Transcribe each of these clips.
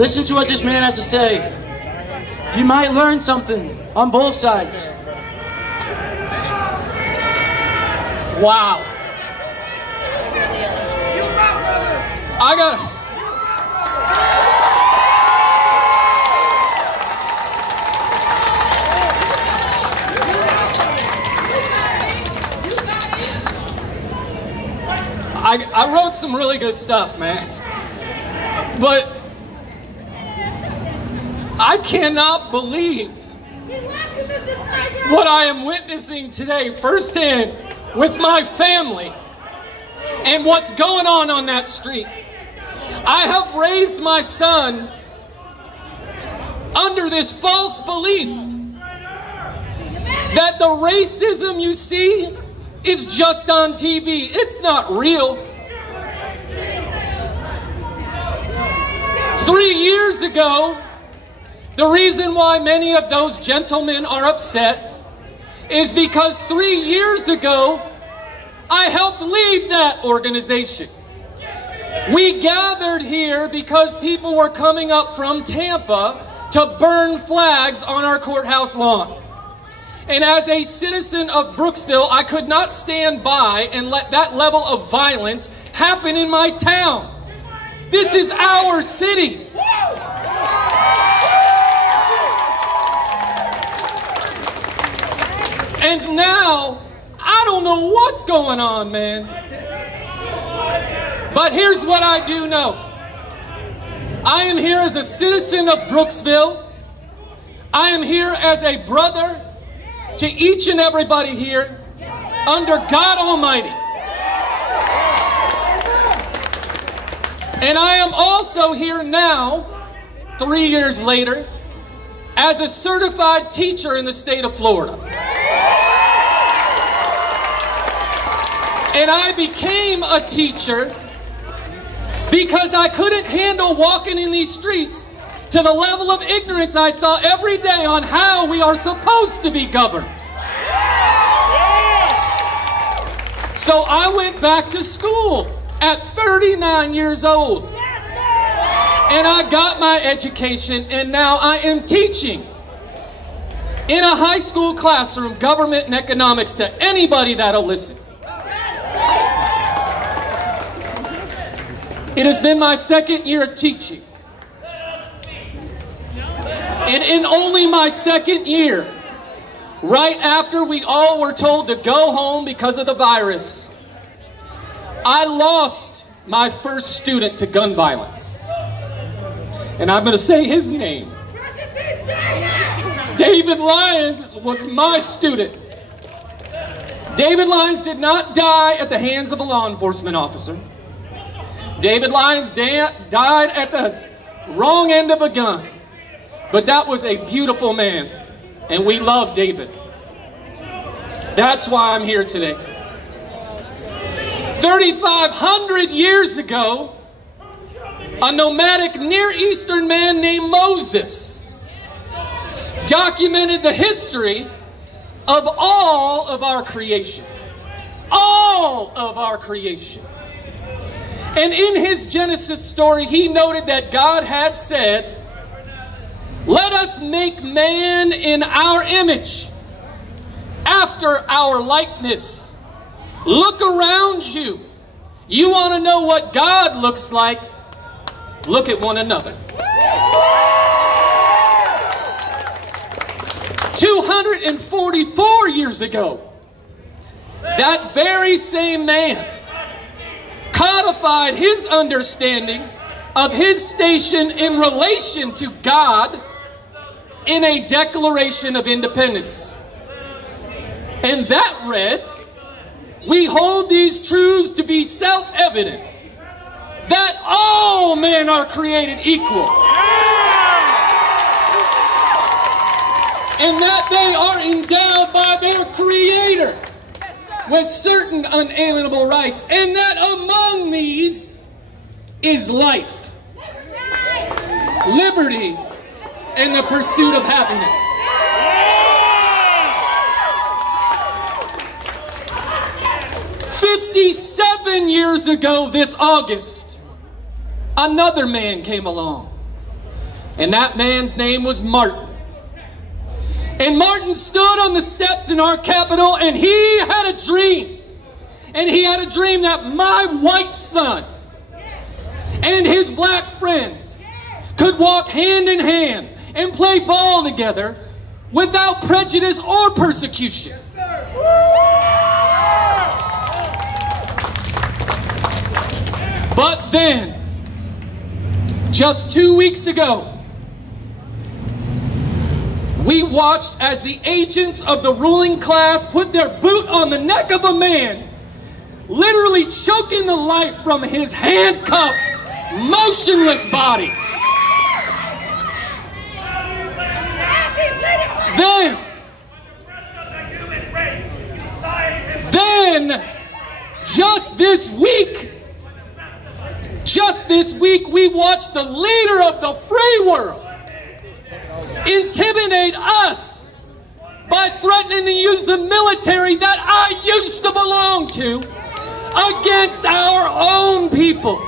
Listen to what this man has to say. You might learn something on both sides. Wow. I wrote some really good stuff, man. But I cannot believe what I am witnessing today firsthand with my family and what's going on that street. I have raised my son under this false belief that the racism you see is just on TV. It's not real. 3 years ago, the reason why many of those gentlemen are upset is because 3 years ago, I helped lead that organization. We gathered here because people were coming up from Tampa to burn flags on our courthouse lawn. And as a citizen of Brooksville, I could not stand by and let that level of violence happen in my town. This is our city. And now, I don't know what's going on, man. But here's what I do know. I am here as a citizen of Brooksville. I am here as a brother to each and everybody here under God Almighty. And I am also here now, 3 years later, as a certified teacher in the state of Florida. And I became a teacher because I couldn't handle walking in these streets to the level of ignorance I saw every day on how we are supposed to be governed. So I went back to school at 39 years old. And I got my education, and now I am teaching in a high school classroom, government and economics, to anybody that'll listen. It has been my second year of teaching. And in only my second year, right after we all were told to go home because of the virus, I lost my first student to gun violence. And I'm going to say his name. David Lyons was my student. David Lyons did not die at the hands of a law enforcement officer. David Lyons died at the wrong end of a gun. But that was a beautiful man, and we love David. That's why I'm here today. 3,500 years ago, a nomadic Near Eastern man named Moses documented the history of all of our creation. All of our creation. And in his Genesis story, he noted that God had said, "Let us make man in our image, after our likeness." Look around you. You want to know what God looks like? Look at one another. 244 years ago, that very same man codified his understanding of his station in relation to God in a Declaration of Independence. And that read, "We hold these truths to be self-evident, that all men are created equal, and that they are endowed by their Creator with certain unalienable rights, and that among these is life, liberty, and the pursuit of happiness." 57 years ago this August, another man came along And that man's name was Martin. And Martin stood on the steps in our Capitol, and he had a dream. And he had a dream that my white son and his black friends could walk hand in hand and play ball together without prejudice or persecution. But then, just 2 weeks ago, we watched as the agents of the ruling class put their boot on the neck of a man, literally choking the life from his handcuffed, motionless body. Then, just this week, we watched the leader of the free world intimidate us by threatening to use the military that I used to belong to against our own people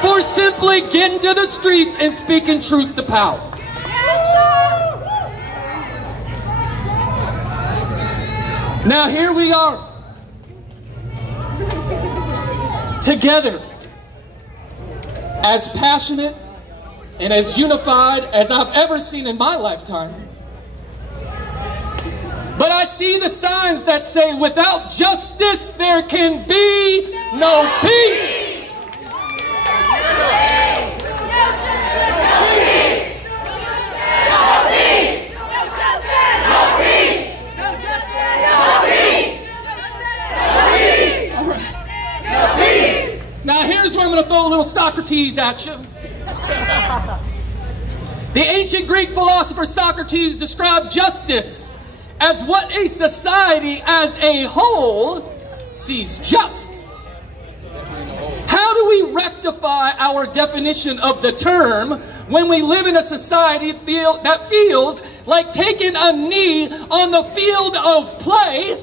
for simply getting to the streets and speaking truth to power. Now here we are, together, as passionate and as unified as I've ever seen in my lifetime. But I see the signs that say, without justice, there can be no peace. Now here's where I'm going to throw a little Socrates at you. The ancient Greek philosopher Socrates described justice as what a society as a whole sees just. How do we rectify our definition of the term when we live in a society that feels like taking a knee on the field of play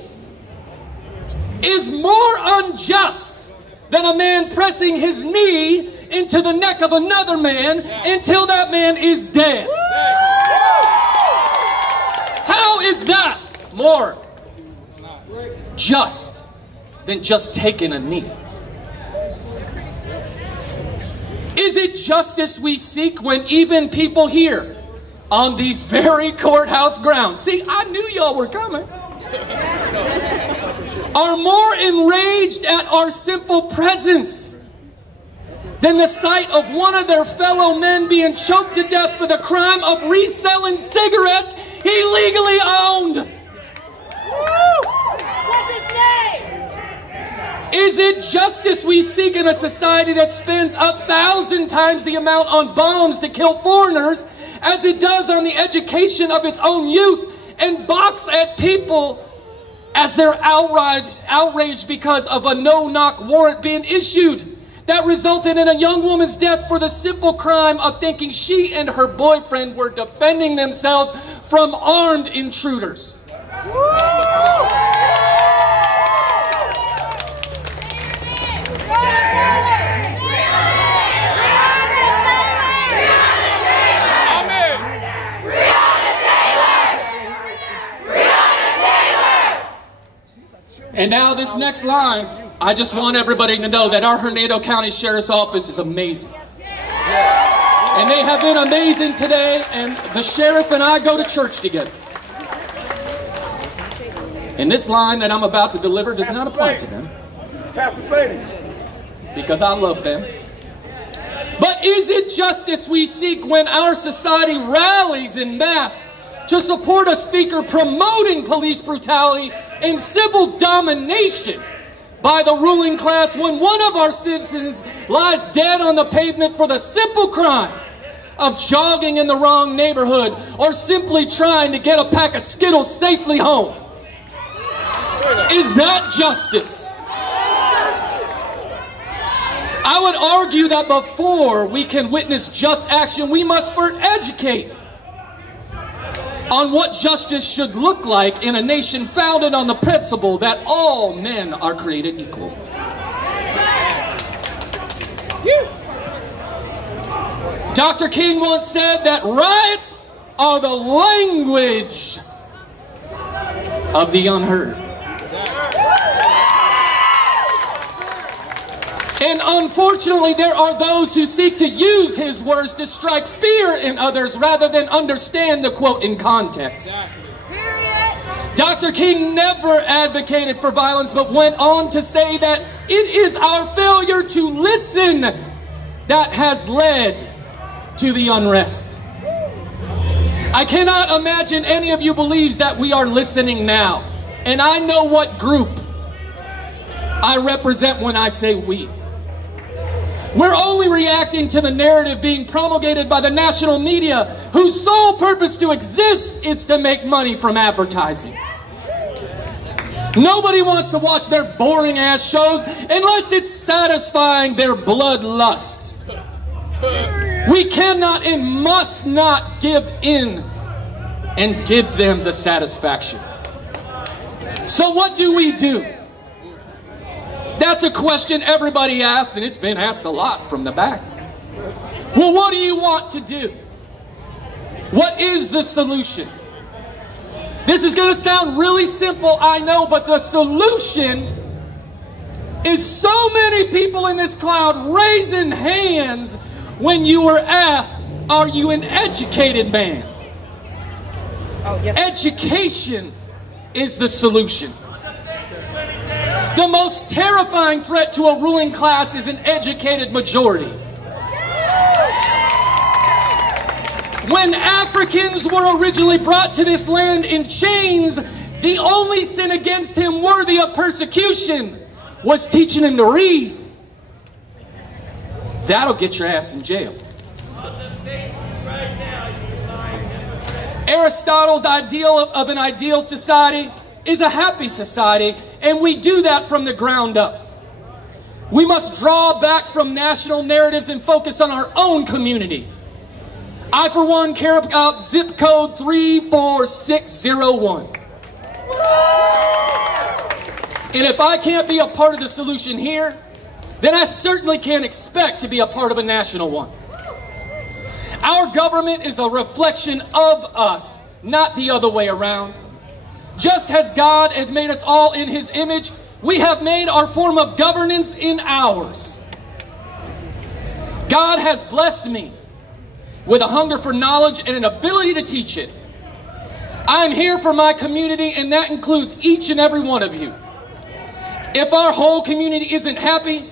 is more unjust than a man pressing his knee into the neck of another man until that man is dead? How is that more just than just taking a knee? Is it justice we seek when even people here on these very courthouse grounds, see, I knew y'all were coming, are more enraged at our simple presence than the sight of one of their fellow men being choked to death for the crime of reselling cigarettes he legally owned? Is it justice we seek in a society that spends 1,000 times the amount on bombs to kill foreigners as it does on the education of its own youth, and balks at people as they're outraged because of a no-knock warrant being issued that resulted in a young woman's death for the simple crime of thinking she and her boyfriend were defending themselves from armed intruders? And now this next line, I just want everybody to know that our Hernando County Sheriff's Office is amazing. And they have been amazing today, and the sheriff and I go to church together. And this line that I'm about to deliver does not apply to them, because I love them. But is it justice we seek when our society rallies en masse to support a speaker promoting police brutality and civil domination by the ruling class when one of our citizens lies dead on the pavement for the simple crime of jogging in the wrong neighborhood or simply trying to get a pack of Skittles safely home? Is that justice? I would argue that before we can witness just action, we must first educate on what justice should look like in a nation founded on the principle that all men are created equal. Dr. King once said that riots are the language of the unheard. And unfortunately, there are those who seek to use his words to strike fear in others rather than understand the quote in context. Dr. King never advocated for violence, but went on to say that it is our failure to listen that has led to the unrest. I cannot imagine any of you believes that we are listening now. And I know what group I represent when I say we. We're only reacting to the narrative being promulgated by the national media, whose sole purpose to exist is to make money from advertising. Nobody wants to watch their boring ass shows unless it's satisfying their bloodlust. We cannot and must not give in and give them the satisfaction. So what do we do? That's a question everybody asks, and it's been asked a lot from the back. Well, what do you want to do? What is the solution? This is going to sound really simple, I know, but the solution is so many people in this crowd raising hands when you were asked, are you an educated man? Oh, yes. Education is the solution. The most terrifying threat to a ruling class is an educated majority. When Africans were originally brought to this land in chains, the only sin against him worthy of persecution was teaching him to read. That'll get your ass in jail. Aristotle's ideal of an ideal society is a happy society, and we do that from the ground up. We must draw back from national narratives and focus on our own community. I, for one, care about zip code 34601. And if I can't be a part of the solution here, then I certainly can't expect to be a part of a national one. Our government is a reflection of us, not the other way around. Just as God has made us all in his image, we have made our form of governance in ours. God has blessed me with a hunger for knowledge and an ability to teach it. I'm here for my community, and that includes each and every one of you. If our whole community isn't happy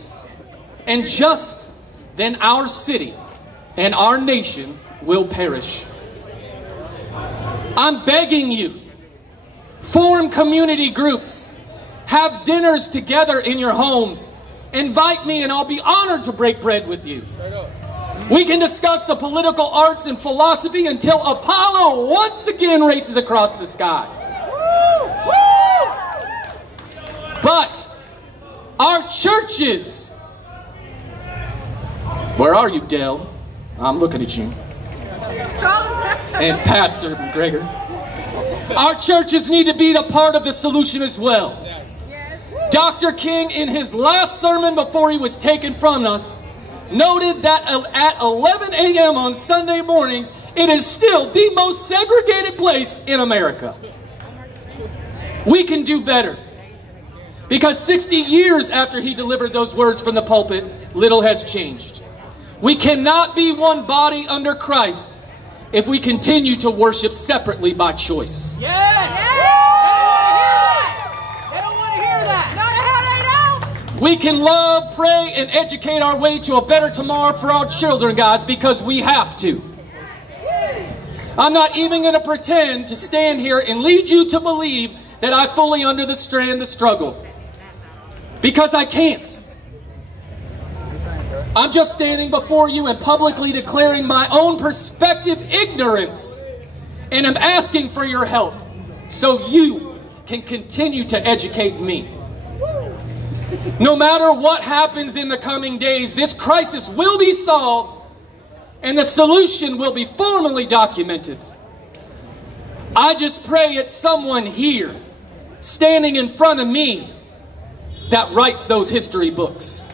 and just, then our city and our nation will perish. I'm begging you, form community groups, have dinners together in your homes, invite me and I'll be honored to break bread with you. We can discuss the political arts and philosophy until Apollo once again races across the sky. But our churches, where are you, Dale? I'm looking at you. And Pastor McGregor. Our churches need to be a part of the solution as well. Dr. King, in his last sermon before he was taken from us, noted that at 11 a.m. on Sunday mornings, it is still the most segregated place in America. We can do better. Because 60 years after he delivered those words from the pulpit, little has changed. We cannot be one body under Christ if we continue to worship separately by choice. Yes! They don't want to hear that. Not right now. We can love, pray, and educate our way to a better tomorrow for our children, guys, because we have to. I'm not even going to pretend to stand here and lead you to believe that I fully understand the struggle. Because I can't. I'm just standing before you and publicly declaring my own perspective ignorance. And I'm asking for your help so you can continue to educate me. No matter what happens in the coming days, this crisis will be solved and the solution will be formally documented. I just pray it's someone here standing in front of me that writes those history books.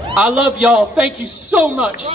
I love y'all. Thank you so much.